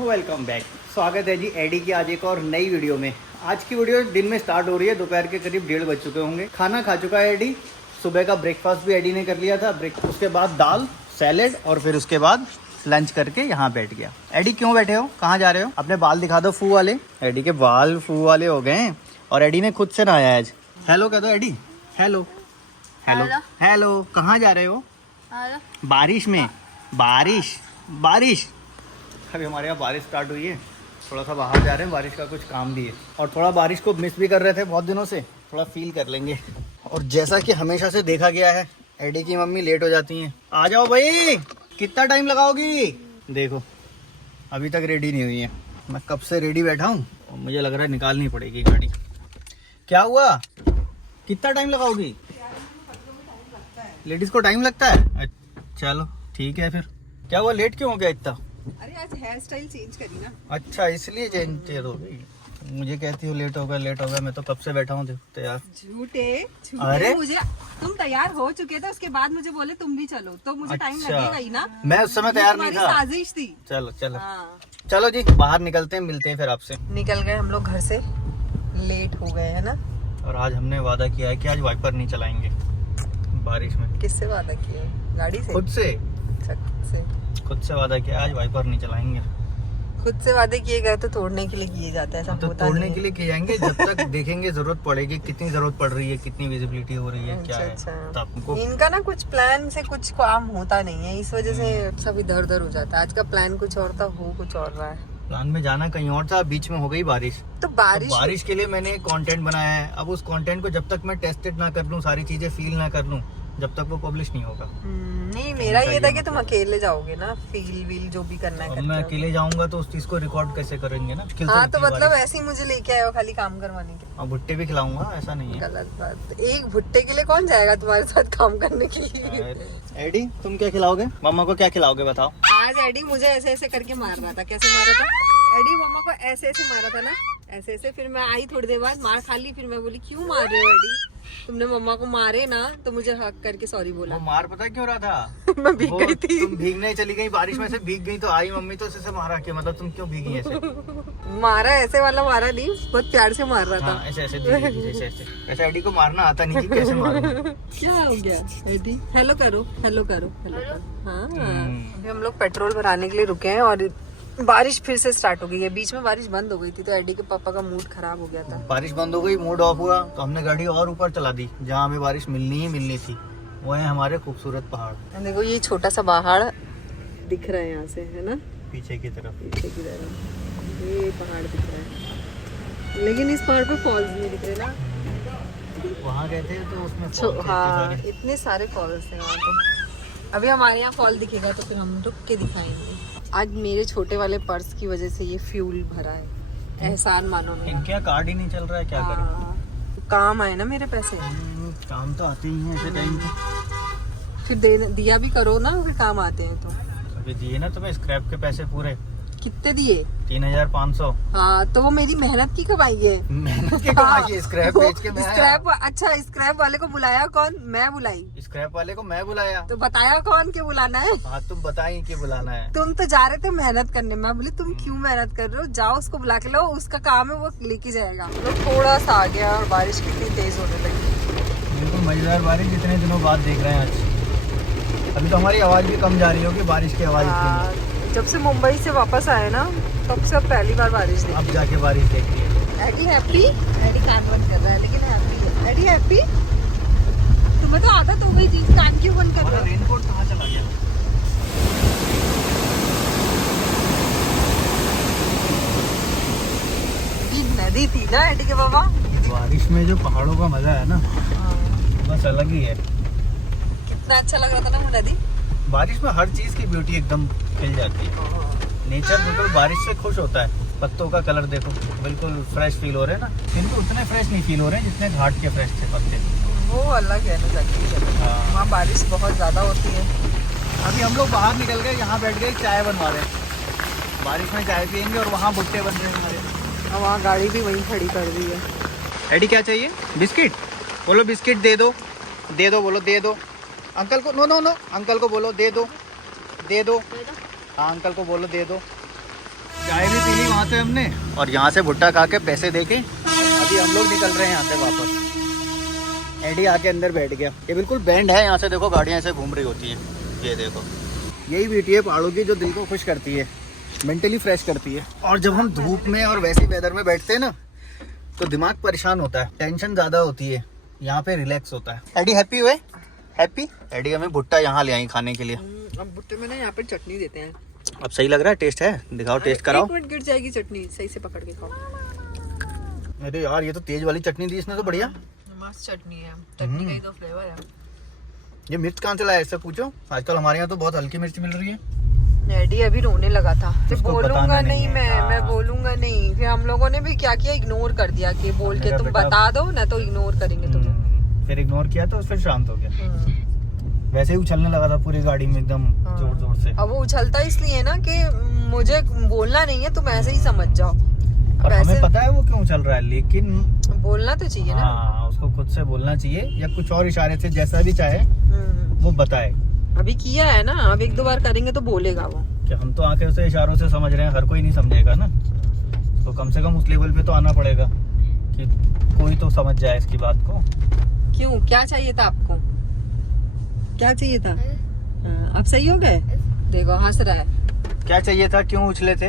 Welcome back. स्वागत है जी AD की आज एक और नई वीडियो में। आज की वीडियो दिन में स्टार्ट हो रही है, दोपहर के करीब 1:30 बज चुके होंगे। खाना खा चुका है एडी, सुबह का ब्रेकफास्ट भी एडी ने कर लिया था। उसके बाद दाल सैलेड और फिर उसके बाद लंच करके यहाँ बैठ गया। एडी क्यों बैठे हो, कहाँ जा रहे हो? अपने बाल दिखा दो फू वाले। एडी के बाल फू वाले हो गए हैं और एडी ने खुद से नहाया आज। हेलो कह दो एडी। Hello hello hello. कहाँ जा रहे हो? बारिश में। बारिश अभी हमारे यहाँ बारिश स्टार्ट हुई है, थोड़ा सा बाहर जा रहे हैं, बारिश का कुछ काम भी है और थोड़ा बारिश को मिस भी कर रहे थे बहुत दिनों से, थोड़ा फील कर लेंगे। और जैसा कि हमेशा से देखा गया है, एडी की मम्मी लेट हो जाती हैं। आ जाओ भाई, कितना टाइम लगाओगी? देखो अभी तक रेडी नहीं हुई है। मैं कब से रेडी बैठा हूँ और मुझे लग रहा है निकालनी पड़ेगी गाड़ी। क्या हुआ, कितना टाइम लगाओगी? लेडीज को टाइम लगता है? चलो ठीक है फिर। क्या हुआ, लेट क्यों हो गया इतना? अरे आज हेयर स्टाइल चेंज करी ना। अच्छा इसलिए चेंज हो गई। मुझे कहती हो लेट हो गया, मैं तो कब से बैठा हूँ तैयार। झूठे अरे मुझे तुम तैयार हो चुके थे, उसके बाद मुझे बोले तुम भी चलो, तो मुझे टाइम अच्छा। लगेगा ही ना। मैं उस समय तैयार नहीं था, साजिश थी। चलो चलो हाँ। चलो जी बाहर निकलते हैं, मिलते हैं फिर आपसे। निकल गए हम लोग घर से, लेट हो गए है ना। और आज हमने वादा किया है कि आज वाइपर नहीं चलाएंगे बारिश में। किससे वादा किया? गाड़ी से? खुद से खुद से वादा किया, आज वाइपर नहीं चलाएंगे। खुद से वादे किए गए तो तोड़ने के लिए किए जाते हैं, ऐसा तो होता तोड़ने नहीं के लिए किए जाएंगे जब तक देखेंगे जरूरत पड़ेगी, कितनी जरूरत पड़ रही है, कितनी विजिबिलिटी हो रही है, क्या है। तो आपको इनका ना कुछ प्लान से कुछ काम होता नहीं है, इस वजह से सब इधर उधर हो जाता है। आज का प्लान कुछ और था, हो कुछ और रहा है। प्लान में जाना कहीं और था, बीच में हो गई बारिश। तो बारिश के लिए मैंने कंटेंट बनाया है। अब उस कंटेंट को जब तक मैं टेस्टेड ना कर लूं, सारी चीजें फील ना कर लूं, जब तक वो पब्लिश नहीं होगा। नहीं, मेरा ये था कि तुम अकेले जाओगे ना, फील वील जो भी करना है। मैं अकेले जाऊंगा तो उस चीज को रिकॉर्ड कैसे करेंगे ना। हाँ तो मतलब ऐसे ही मुझे लेके आए हो खाली काम करवाने के लिए। और भुट्टे भी खिलाऊंगा, ऐसा नहीं है। गलत बात। एक भुट्टे के लिए कौन जाएगा तुम्हारे साथ काम करने के लिए? एडी तुम क्या खिलाओगे मम्मा को? क्या खिलाओगे बताओ? आज एडी मुझे ऐसे ऐसे करके मार रहा था। कैसे मारा था? एडी मम्मा को ऐसे ऐसे मारा था ना, ऐसे ऐसे। फिर मैं आई थोड़ी देर बाद, मार खा ली। फिर मैं बोली क्यों मार रहे हो एडी, तुमने मम्मा को मारे ना। तो मुझे हक करके सॉरी बोला। वो मार पता क्यों रहा था? मैं भीग गई थी। तुम भीगने चली गई, बारिश में से भीग गई, तो आई मम्मी तो ऐसे मारा क्यों? मतलब तुम क्यों भीगी ऐसे? मारा ऐसे वाला मारा नहीं, बहुत प्यार से मार रहा था। हाँ, ऐसे ऐसे एडी को मारना आता नहीं कि कैसे मारूं। क्या हो गया एडी? हेलो करो, हेलो करो, हेलो करो। हाँ अभी हम लोग पेट्रोल भराने के लिए रुके हैं और बारिश फिर से स्टार्ट हो गई है। बीच में बारिश बंद हो गई थी तो एडी के पापा का मूड खराब हो गया था। बारिश बंद हो गई, मूड ऑफ हुआ, तो हमने गाड़ी और ऊपर चला दी जहाँ हमें बारिश मिलनी ही मिलनी थी। वो है हमारे खूबसूरत पहाड़। देखो ये छोटा सा पहाड़ दिख रहा है यहाँ से, है ना, पीछे की तरफ ये पहाड़ दिख रहा है, लेकिन इस पहाड़ पे फॉल्स नहीं दिख रहे ना। वहाँ गए थे तो उसमें हाँ इतने सारे फॉल्स हैं वहाँ तो। अभी हमारे यहाँ फॉल दिखेगा तो फिर हम रुक के दिखाएंगे। आज मेरे छोटे वाले पर्स की वजह से ये फ्यूल भरा है, एहसान मानो मेरा। इनके यहाँ कार्ड ही नहीं चल रहा है, क्या करें? काम आए ना मेरे पैसे। काम तो आते ही हैं ऐसे टाइम पे। फिर दिया भी करो ना, फिर काम आते हैं तो। अभी दिए ना तुम्हें स्क्रैप के पैसे पूरे। कितने दिए? 3500। हाँ तो वो मेरी मेहनत की कमाई है। मेहनत की कमाई है, स्क्रैप बेच के मैं स्क्रैप। अच्छा स्क्रैप वाले को बुलाया कौन? मैं बुलाई। स्क्रैप वाले को मैं बुलाया तो बताया कौन कि बुलाना है? हाँ तुम बताई कि बुलाना है। तुम तो जा रहे थे मेहनत करने। मैं बोली तुम क्यों मेहनत कर रहे हो, जाओ उसको बुला के लो, उसका काम है, वो लेके जाएगा। तो थोड़ा सा आ गया और बारिश कितनी तेज होने लगी। बिल्कुल मजेदार बारिश, जितने दिनों बाद देख रहे हैं आज। अभी तो हमारी आवाज भी कम जा रही होगी, बारिश की आवाज। जब से मुंबई से वापस आए ना तब से अब पहली बार बारिश देखी। अब जाके बारिश देख रही है। Eddie happy? एडी कान बंद कर रहा है लेकिन हैप्पी है। Eddie happy? तुम्हें तो आदत हो गई चीज, कान क्यों बंद कर रहे हो? रेनकोट कहाँ चला गया? नदी थी ना एडी के बाबा। बारिश में जो पहाड़ों का मजा है ना, बस अलग ही है। कितना अच्छा लग रहा था ना वो नदी। बारिश में हर चीज की ब्यूटी एकदम खिल जाती है। नेचर बिल्कुल बारिश से खुश होता है। पत्तों का कलर देखो, बिल्कुल फ्रेश फील हो रहे हैं ना। इनको उतने फ्रेश नहीं फील हो रहे हैं जितने घाट के फ्रेश थे पत्ते। वो अलग है ना जगह। हाँ। वहाँ बारिश बहुत ज्यादा होती है। अभी हम लोग बाहर निकल गए, यहाँ बैठ गए, चाय बनवा रहे हैं। बारिश में चाय पियेंगे और वहाँ भुट्टे बन रहे हैं हमारे। और वहाँ गाड़ी भी वहीं खड़ी कर दी है। एडी क्या चाहिए? बिस्किट? बोलो बिस्किट दे दो, दे दो, बोलो दे दो। अंकल को नो अंकल को बोलो दे दो, दे दो। हाँ अंकल को बोलो दे दो। वहाँ से हमने, और यहाँ से भुट्टा खा के पैसे दे के अभी हम लोग निकल रहे हैं यहाँ से वापस। एडी आके अंदर बैठ गया। ये बिल्कुल बैंड है, यहाँ से देखो गाड़ियाँ ऐसे घूम रही होती हैं। ये देखो, यही ब्यूटी है पहाड़ों की जो दिल को खुश करती है, मेंटली फ्रेश करती है। और जब हम धूप में और वैसे वेदर में बैठते हैं ना तो दिमाग परेशान होता है, टेंशन ज़्यादा होती है, यहाँ पे रिलैक्स होता है। एडी हैप्पी हुए? हैप्पी? एडी हमें भुट्टा यहाँ ले आई खाने के लिए। अब भुट्टे में ना यहाँ पे चटनी देते हैं। अब सही लग रहा है? टेस्ट है? दिखाओ, टेस्ट कराओ। 1 मिनट गिर जाएगी चटनी, सही से पकड़ के खाओ। अरे यार, ये तो तेज वाली चटनी दी इसने तो बढ़िया। मस्त चटनी है, चटनी का ही तो फ्लेवर है। ये मिर्च कहाँ से लाया इससे पूछो, आजकल हमारे यहाँ तो बहुत हल्की मिर्च मिल रही है। डैडी अभी रोने लगा था, फिर उसको बोलूंगा बताना नहीं नहीं है। मैं हाँ। बोलूंगा नहीं। फिर हम लोगों ने भी क्या किया, इग्नोर कर दिया कि बोल के मेरा तुम बेटा- बता दो ना तो इग्नोर करेंगे तुम्हें। फिर इग्नोर किया तो फिर शांत हो गया। वैसे ही उछलने लगा था पूरी गाड़ी में एकदम जोर जोर से। अब वो उछलता इसलिए ना कि मुझे बोलना नहीं है, तुम ऐसे ही समझ जाओ। और हमें पता है वो क्यों चल रहा है, लेकिन बोलना तो चाहिए ना। हाँ, उसको खुद से बोलना चाहिए या कुछ और इशारे से, जैसा भी चाहे वो बताए। अभी किया है ना, अब 1-2 बार करेंगे तो बोलेगा वो। कि हम तो आके उसे इशारों से समझ रहे हैं, हर कोई नहीं समझेगा ना, तो कम से कम उस लेवल पे तो आना पड़ेगा कि कोई तो समझ जाए इसकी बात को। क्यों, क्या चाहिए था आपको? क्या चाहिए था? हाँ, अब सही हो गए? देखो हंस रहा है। क्या चाहिए था? क्यों उछले थे?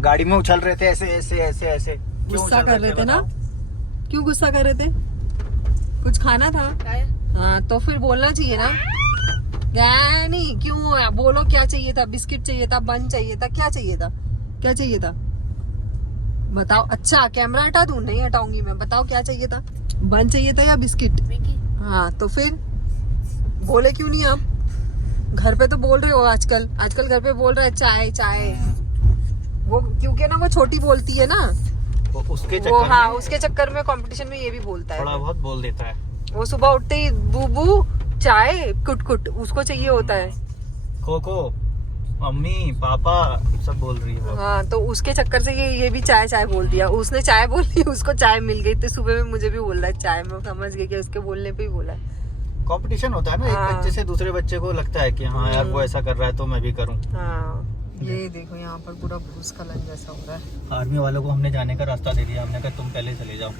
गाड़ी में उछल रहे थे ऐसे ऐसे ऐसे ऐसे, क्यों गुस्सा उछल कर रहे थे ना? बताओ? क्यों गुस्सा कर रहे थे? कुछ खाना था? हाँ तो फिर बोलना चाहिए ना। क्या नहीं, क्यों बोलो, क्या चाहिए था? बिस्किट चाहिए था, बन चाहिए था, क्या चाहिए था? क्या चाहिए था बताओ। अच्छा कैमरा हटा दूं? नहीं हटाऊंगी मैं। बताओ क्या चाहिए था? बन चाहिए था या बिस्किट? हाँ तो फिर बोले क्यों नहीं आप? घर पे तो बोल रहे हो आजकल घर पे बोल रहे हैं चाय चाय। वो क्योंकि ना वो छोटी बोलती है ना, वो उसके वो चक्कर हाँ में उसके चक्कर में कंपटीशन में ये भी बोलता है। थोड़ा बहुत बोल देता है। वो सुबह उठते ही बूबू चाय कुट कुट उसको चाहिए होता है। खोखो, मम्मी पापा सब बोल रही है वो। हाँ तो उसके चक्कर से ये भी चाय चाय बोल दिया। उसने चाय बोल दी, उसको चाय मिल गई, तो सुबह में मुझे भी बोल रहा है चाय। मैं समझ गई कि उसके बोलने पे ही बोला है। कंपटीशन होता है ना, हाँ। एक बच्चे से दूसरे बच्चे को लगता है कि हाँ यार वो ऐसा कर रहा है तो मैं भी करूँ। हाँ ये देखो यहाँ पर पूरा भूस्खलन जैसा हो रहा है। आर्मी वालों को हमने जाने का रास्ता दे दिया। हमने कहा तुम पहले चले जाओ,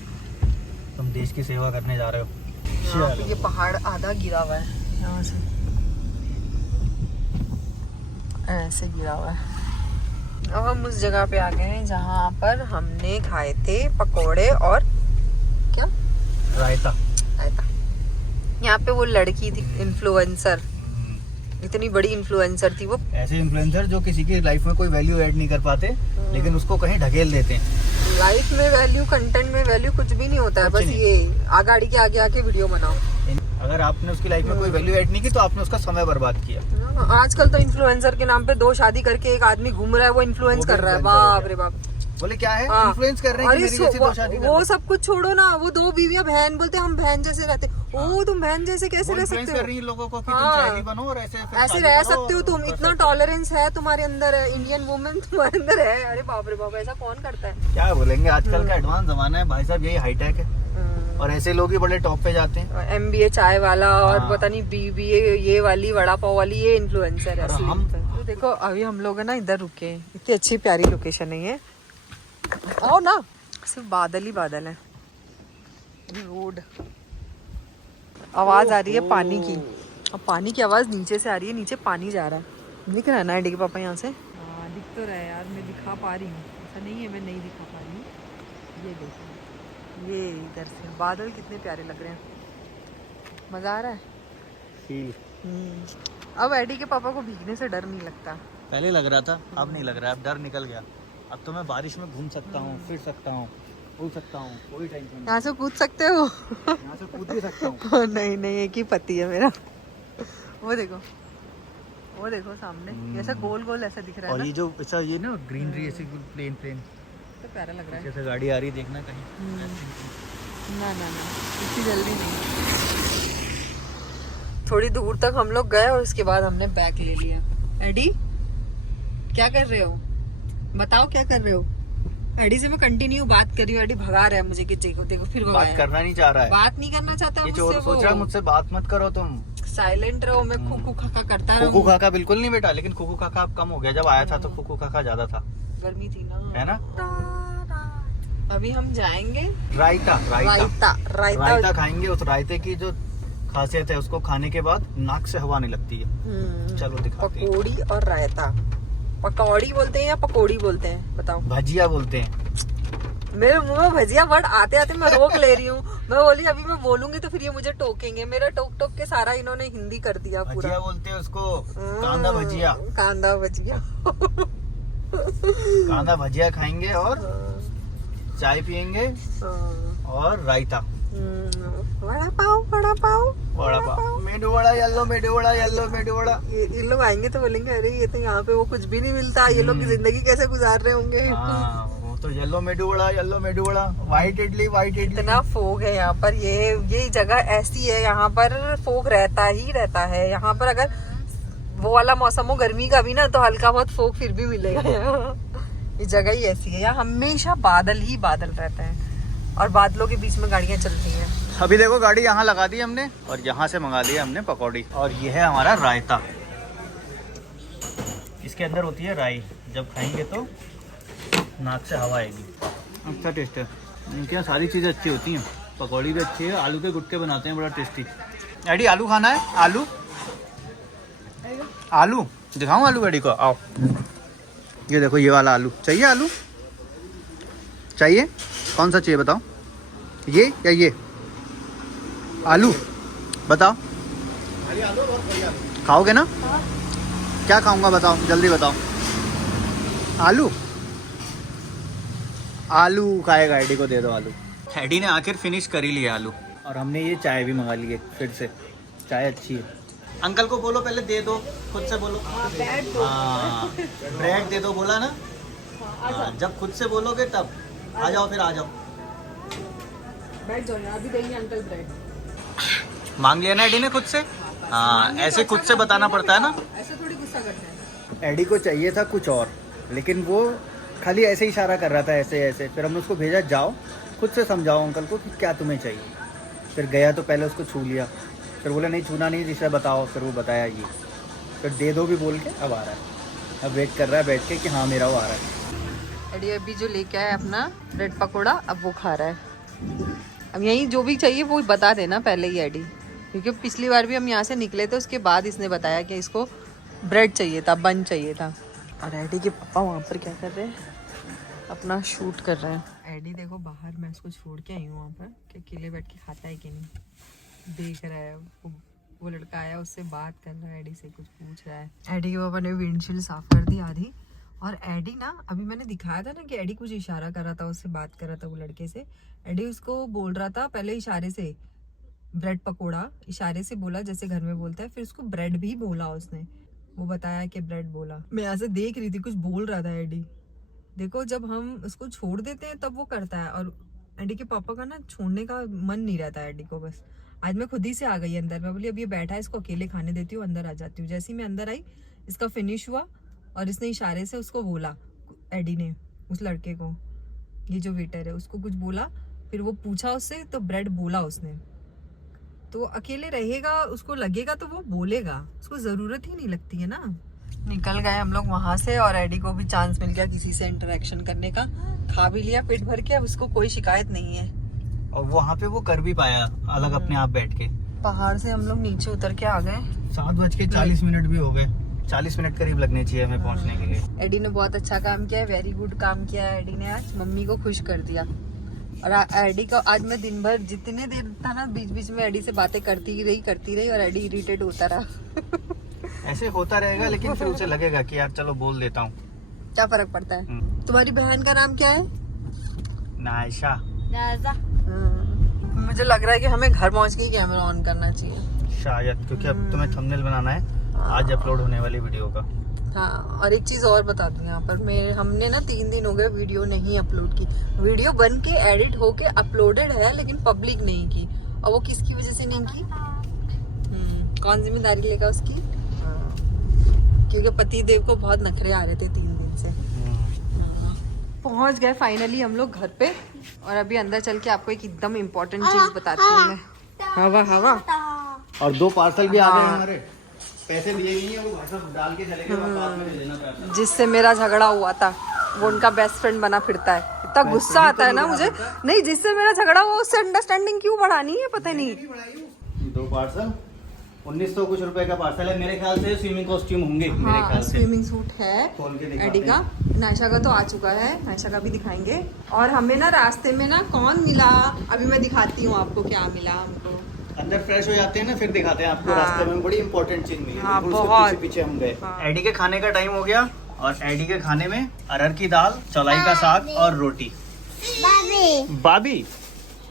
तुम देश की सेवा करने जा रहे हो। यहाँ पे ये पहाड़ आधा गिरा हुआ है, यहाँ से ऐसे गिरा हुआ है। अब हम उस जगह पे आ गए हैं जहाँ पर हमने खाए थे पकोड़े और क्या रायता। रायता। यहाँ पे वो लड़की थी इन्फ्लुएंसर, इतनी बड़ी इन्फ्लुएंसर थी वो। ऐसे इन्फ्लुएंसर जो किसी की लाइफ में कोई वैल्यू ऐड नहीं कर पाते लेकिन उसको कहीं ढकेल देते हैं। लाइफ में वैल्यू, कंटेंट में वैल्यू कुछ भी नहीं होता है, कुछ बस नहीं। ये गाड़ी के आगे आके वीडियो बनाओ। अगर आपने उसकी लाइफ में कोई वैल्यू ऐड नहीं की तो आपने उसका समय बर्बाद किया। आजकल तो इन्फ्लुएंसर के नाम पे 2 शादी करके एक आदमी घूम रहा है, वो इन्फ्लुएंस वो भी कर रहा है। influencer हो बाप गया। रे बाप। बोले क्या है, हाँ। इन्फ्लुएंस कर रहे हैं कि अरे मेरी जैसी दो शादी कर वो लो। सब कुछ छोड़ो ना, वो 2 बीवियां बहन बोलते हम बहन जैसे रहते। ओ तुम बहन जैसे कैसे वो रह influence सकते कर रही हो? है लोगों को कि हाँ। तुम सहेली बनो और ऐसे फिर ऐसे शादी रह करो सकते हो और तुम, कर इतना सकते हो। टॉलरेंस है तुम्हारे अंदर, है इंडियन वुमेन तुम्हारे अंदर है। अरे बाप रे बाप, ऐसा कौन करता है? क्या बोलेंगे, आजकल का एडवांस जमाना है भाई साहब, यही हाईटेक है और ऐसे लोग ही बड़े टॉप पे जाते हैं। MBA चाय वाला और हाँ। पता नहीं BBA ये वाली वड़ा पाव वाली, ये इन्फ्लुएंसर है। और हम- तो देखो अभी हम लोग है ना इधर रुके हैं, इतनी अच्छी प्यारी लोकेशन है ये। आओ ना, सिर्फ बादल ही बादल है। रोड, आवाज आ रही है पानी की, अब पानी की आवाज नीचे से आ रही है, नीचे पानी जा रहा है। दिख रहा है ना एडी के पापा यहाँ से? हाँ दिख तो रहा है यार, मैं दिखा पा रही हूँ, ऐसा नहीं है मैं नहीं दिखा पा रही हूँ। ये देखो, ये इधर से बादल कितने प्यारे लग रहे हैं, मजा आ रहा है। अब एडी के पापा को भीगने से डर नहीं लगता। पहले लग रहा था, अब नहीं लग रहा है, अब डर निकल गया। अब तो मैं बारिश में घूम सकता हूँ, फिर सकता हूँ, उड़ सकता हूँ, कोई टेंशन नहीं। यहाँ से कूद सकते हो? यहाँ से कूद भी सकता हूँ। नहीं नहीं, एक ही पति है मेरा। वो देखो, वो देखो सामने ऐसा गोल गोल ऐसा दिख रहा है और ना, ये जो ऐसा ये ना ग्रीनरी ऐसी प्लेन प्लेन तो प्यारा लग रहा है। जैसे गाड़ी आ रही है, देखना कहीं। ना ना ना, इतनी जल्दी नहीं। थोड़ी दूर तक हम लोग गए और उसके बाद हमने बैग ले लिया। एडी क्या कर रहे हो, बताओ क्या कर रहे हो? एडी से मैं कंटिन्यू बात कर रही हूँ, एडी भगा रहा है मुझे कि देखो देखो फिर बात करना नहीं चाह रहा है, बात नहीं करना चाहता ये मुझसे। चोर सोच रहा है मुझसे बात मत करो, तुम साइलेंट रहो, मैं खुकू खाका करता खुकू रहूं। खाका बिल्कुल नहीं बेटा, लेकिन खुकू खाका अब कम हो गया, जब आया था तो खुकू खाका ज्यादा था। गर्मी थी ना, है ना। अभी हम जाएंगे रायता रायता रायता रायता खाएंगे। उस रायते की जो खासियत है, उसको खाने के बाद नाक से हवा नहीं लगती है। चलो दिखाते हैं। पकौड़ी और रायता। पकौड़ी बोलते हैं या पकौड़ी बोलते हैं बताओ? भजिया बोलते हैं। मेरे मुंह में भजिया वर्ड आते आते मैं रोक ले रही हूँ। मैं बोली अभी मैं बोलूंगी तो फिर ये मुझे टोकेंगे। मेरा टोक टोक के सारा इन्होंने हिंदी कर दिया पूरा। भजिया बोलते हैं उसको, कांदा भजिया। कांदा भजिया। कांदा भजिया खाएंगे और चाय पियेंगे और रायता। Vada pav vada pav vada pav, medu vada, yellow medu vada, yellow medu vada. ये लोग आएंगे तो बोलेंगे अरे ये तो यहाँ पे वो कुछ भी नहीं मिलता, ये लोग की जिंदगी कैसे गुजार रहे होंगे। हाँ, वो तो yellow medu vada, yellow medu vada, white idli, white idli. इतना फोग है यहाँ पर। ये जगह ऐसी है, यहाँ पर फोग रहता ही रहता है। यहाँ पर अगर वो वाला मौसम हो गर्मी का भी ना, तो हल्का बहुत फोग फिर भी मिलेगा यहाँ। ये जगह ही ऐसी है, यहाँ हमेशा बादल ही बादल रहते हैं और बादलों के बीच में गाड़ियाँ चलती हैं। अभी देखो गाड़ी यहाँ लगा दी हमने और यहाँ से मंगा लिया हमने पकौड़ी। और ये है हमारा रायता। इसके अंदर होती है राई। जब खाएंगे तो नाक से हवा आएगी। अच्छा टेस्ट है। इनके यहाँ सारी चीज़ें अच्छी होती हैं। पकौड़ी भी अच्छी है, आलू के गुटके बनाते हैं बड़ा टेस्टी। डैडी आलू खाना है? आलू आलू दिखाऊँ आलू डैडी को? आओ, ये देखो ये वाला आलू चाहिए। आलू चाहिए? कौन सा चाहिए बताओ, ये या ये? आलू बताओ। खाओगे ना? क्या खाऊंगा बताओ, जल्दी बताओ। आलू आलू खाएगा। एडी को दे दो आलू। एडी ने आखिर फिनिश कर ही लिया आलू। और हमने ये चाय भी मंगा ली है फिर से। चाय अच्छी है। अंकल को बोलो पहले दे दो, खुद से बोलो। हाँ ब्रेड दे दो बोला ना। जब खुद से बोलोगे तब आ जाओ, फिर आ जाओ। बैठ जाओ, अभी देंगे अंकल ब्रेड। मांग लिया ना एडी ने खुद से। हाँ, ऐसे खुद से बताना पड़ता है ना। ऐसे थोड़ी गुस्सा करते हैं। एडी को चाहिए था कुछ और, लेकिन वो खाली ऐसे इशारा कर रहा था, ऐसे ऐसे। फिर हमने उसको भेजा, जाओ खुद से समझाओ अंकल को कि क्या तुम्हें चाहिए। फिर गया तो पहले उसको छू लिया, फिर बोला नहीं छूना नहीं, जिसे बताओ। फिर वो बताया ये, फिर दे दो भी बोल के अब आ रहा है। अब वेट कर रहा है बैठ के कि हाँ मेरा वो आ रहा है। एडी अभी जो लेके आया अपना ब्रेड पकोड़ा, अब वो खा रहा है। अब यही जो भी चाहिए वो बता देना पहले ही एडी, क्योंकि पिछली बार भी हम यहाँ से निकले थे, उसके बाद इसने बताया कि इसको ब्रेड चाहिए था, बन चाहिए था। और एडी के पापा वहाँ पर क्या कर रहे हैं, अपना शूट कर रहे हैं। एडी देखो बाहर मैं उसको छोड़ के आई हूँ वहाँ पर कि अकेले बैठ के खाता है कि नहीं, देख रहा है। वो लड़का आया, उससे बात कर रहा है, एडी से कुछ पूछ रहा है। एडी के पापा ने विंडशील्ड साफ कर दी आधी। और एडी ना, अभी मैंने दिखाया था ना कि एडी कुछ इशारा कर रहा था, उससे बात कर रहा था वो लड़के से। एडी उसको बोल रहा था पहले इशारे से, ब्रेड पकोड़ा इशारे से बोला जैसे घर में बोलता है, फिर उसको ब्रेड भी बोला उसने। वो बताया कि ब्रेड बोला। मैं यहाँ से देख रही थी, कुछ बोल रहा था एडी। देखो जब हम उसको छोड़ देते हैं तब वो करता है, और एडी के पापा का ना छोड़ने का मन नहीं रहता है एडी को। बस आज मैं खुद ही से आ गई अंदर। मैं बोली अब ये बैठा है, इसको अकेले खाने देती हूँ, अंदर आ जाती हूँ। जैसे ही मैं अंदर आई, इसका फिनिश हुआ और इसने इशारे से उसको बोला, एडी ने उस लड़के को, ये जो वेटर है उसको कुछ बोला। फिर वो पूछा उससे तो ब्रेड बोला उसने। तो अकेले रहेगा, उसको लगेगा तो वो बोलेगा, उसको जरूरत ही नहीं लगती है ना। निकल गए हम लोग वहां से और एडी को भी चांस मिल गया किसी से इंटरेक्शन करने का। खा भी लिया पेट भर के, अब उसको कोई शिकायत नहीं है। और वहाँ पे वो कर भी पाया अलग अपने आप बैठ के। पहाड़ से हम लोग नीचे उतर के आ गए। 7:40 भी हो गए। 40 मिनट करीब लगने चाहिए हमें पहुँचने के लिए। एडी ने बहुत अच्छा काम किया है, वेरी गुड काम किया है एडी ने। आज मम्मी को खुश कर दिया। और एडी का आज मैं दिन भर जितने देर था ना, बीच बीच में एडी से बातें करती रही और एडी इरिटेट होता रहा। ऐसे होता रहेगा, लेकिन फिर उसे लगेगा कि यार चलो बोल देता हूँ, क्या फर्क पड़ता है। तुम्हारी बहन का नाम क्या है? नायशा। मुझे लग रहा है कि हमें घर पहुंच के ही कैमरा ऑन करना चाहिए शायद, क्योंकि अब तुम्हें थंबनेल बनाना है आज अपलोड होने वाली वीडियो का। हाँ, और एक चीज और बता दूं यहाँ पर, हमने ना 3 दिन हो गए वीडियो नहीं अपलोड की। वीडियो बन के एडिट होके अपलोडेड है, लेकिन पब्लिक नहीं की। और वो किसकी वजह से नहीं की? कौन जिम्मेदारी लेगा उसकी? क्योंकि पति देव को बहुत नखरे आ रहे थे 3 दिन से। पहुंच गए फाइनली हम लोग घर पे। और अभी अंदर चल के आपको एक एकदम इम्पोर्टेंट चीज बताती हूँ मैं। हवा और 2 पार्सल भी आ गए हमारे। पैसे दिए नहीं है, वो सब डाल के चले गए, बाद में दे देना पैसा। जिससे मेरा झगड़ा हुआ था वो उनका बेस्ट फ्रेंड बना फिरता है। इतना गुस्सा आता है ना मुझे, नहीं जिससे मेरा झगड़ा हुआ उससे अंडरस्टैंडिंग क्यों बढ़ानी है पता नहीं। 2 पार्सल 1900 कुछ रुपए का पार्सल है। मेरे ख्याल से स्विमिंग कॉस्ट्यूम होंगे मेरे हाँ, ख्याल से। स्विमिंग सूट है खोल के दिखाते एडी का। नायशा का तो आ चुका है, नायशा का भी दिखाएंगे। और हमें ना रास्ते में ना कौन मिला, अभी मैं दिखाती हूँ आपको क्या मिला हमको। अंदर फ्रेश हो जाते हैं ना, फिर दिखाते हैं आपको। हाँ। रास्ते में बड़ी इंपॉर्टेंट चीज मिली। हाँ, बिल्कुल उसके बहुत। पीछे पीछे हम गए। हाँ। एडी के खाने का टाइम हो गया और एडी के खाने में अरहर की दाल, चौलाई का साग और रोटी। बाबी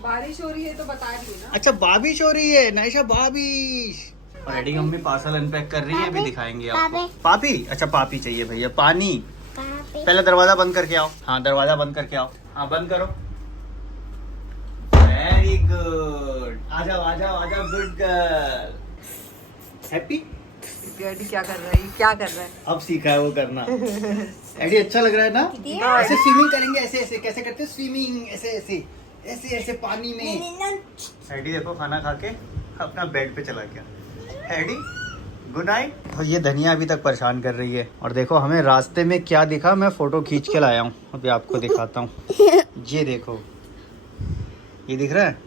बारिश हो रही है तो बता रही है ना। अच्छा बाबिश हो रही है नायशा, बाबिश। और एडी की मम्मी पार्सल अनपैक कर रही है, अभी दिखाएंगे आपको। पापी, अच्छा पापी चाहिए भैया, पानी। पहले दरवाजा बंद करके आओ। हाँ दरवाजा बंद करके आओ। हाँ बंद करो। वेरी गुड, आ जाओ आ जाओ आ जाओ, गुड गर्ल। हैप्पी। एडी क्या कर रहा है, क्या कर रहा है? अब सीखा है वो करना। एडी अच्छा लग रहा है ना? ऐसे स्विमिंग करेंगे, ऐसे ऐसे कैसे करते हैं स्विमिंग, ऐसे ऐसे ऐसे ऐसे पानी में। एडी देखो खाना खा के अपना बेड पे चला गया। Eddie good night. और ये धनिया अभी तक परेशान कर रही है। और देखो हमें रास्ते में क्या दिखा, मैं फोटो खींच के लाया हूँ, अभी आपको दिखाता हूँ। ये देखो, ये दिख रहा है,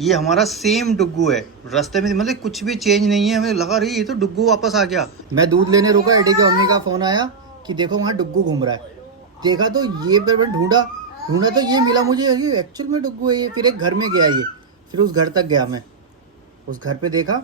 ये हमारा सेम डुग्गू है। रास्ते में मतलब कुछ भी चेंज नहीं है, हमें लगा रही ये तो डुग्गू वापस आ गया। मैं दूध लेने रुका, एडी की मम्मी का फोन आया कि देखो वहाँ डुग्गू घूम रहा है। देखा तो ये पर मैं ढूंढा तो ये मिला मुझे, एक्चुअल में डुग्गू है ये। फिर एक घर में गया ये, फिर उस घर तक गया मैं, उस घर पे देखा,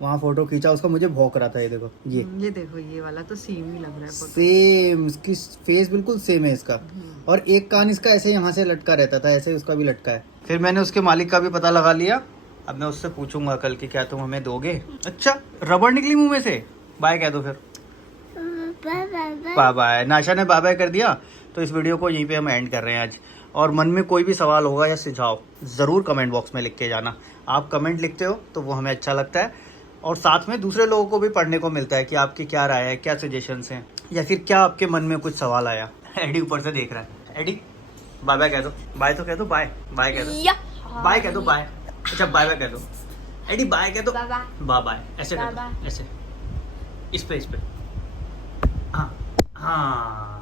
वहाँ फोटो खींचा उसका, मुझे भौंक रहा था। ये देखो, ये देखो, ये वाला तो सेम ही लग रहा है। सेम, इसकी फेस बिल्कुल सेम है इसका। और एक कान इसका ऐसे यहाँ से लटका रहता था, ऐसे उसका भी लटका है। फिर मैंने उसके मालिक का भी पता लगा लिया। अब मैं उससे पूछूंगा कल कि क्या तुम हमें दोगे। अच्छा रबड़ निकली मुंह में से, बाय कह दो फिर। Bye bye. नाशा ने बाय बाय कर दिया, तो इस वीडियो को यहीं पे हम एंड कर रहे हैं आज। और मन में कोई भी सवाल होगा या सुझाव ज़रूर कमेंट बॉक्स में लिख के जाना। आप कमेंट लिखते हो तो वो हमें अच्छा लगता है, और साथ में दूसरे लोगों को भी पढ़ने को मिलता है कि आपकी क्या राय है, क्या सजेशंस हैं, या फिर क्या आपके मन में कुछ सवाल आया। एडी ऊपर से देख रहा है। एडी बाय बाय कह दो, बाय तो कह दो, बाय बाय कह दो, बाय कह दो, बाय। अच्छा बाय बाय कह दो एडी, बाय कह दो, बाय बाय ऐसे कह दो, ऐसे इस पे हाँ हाँ।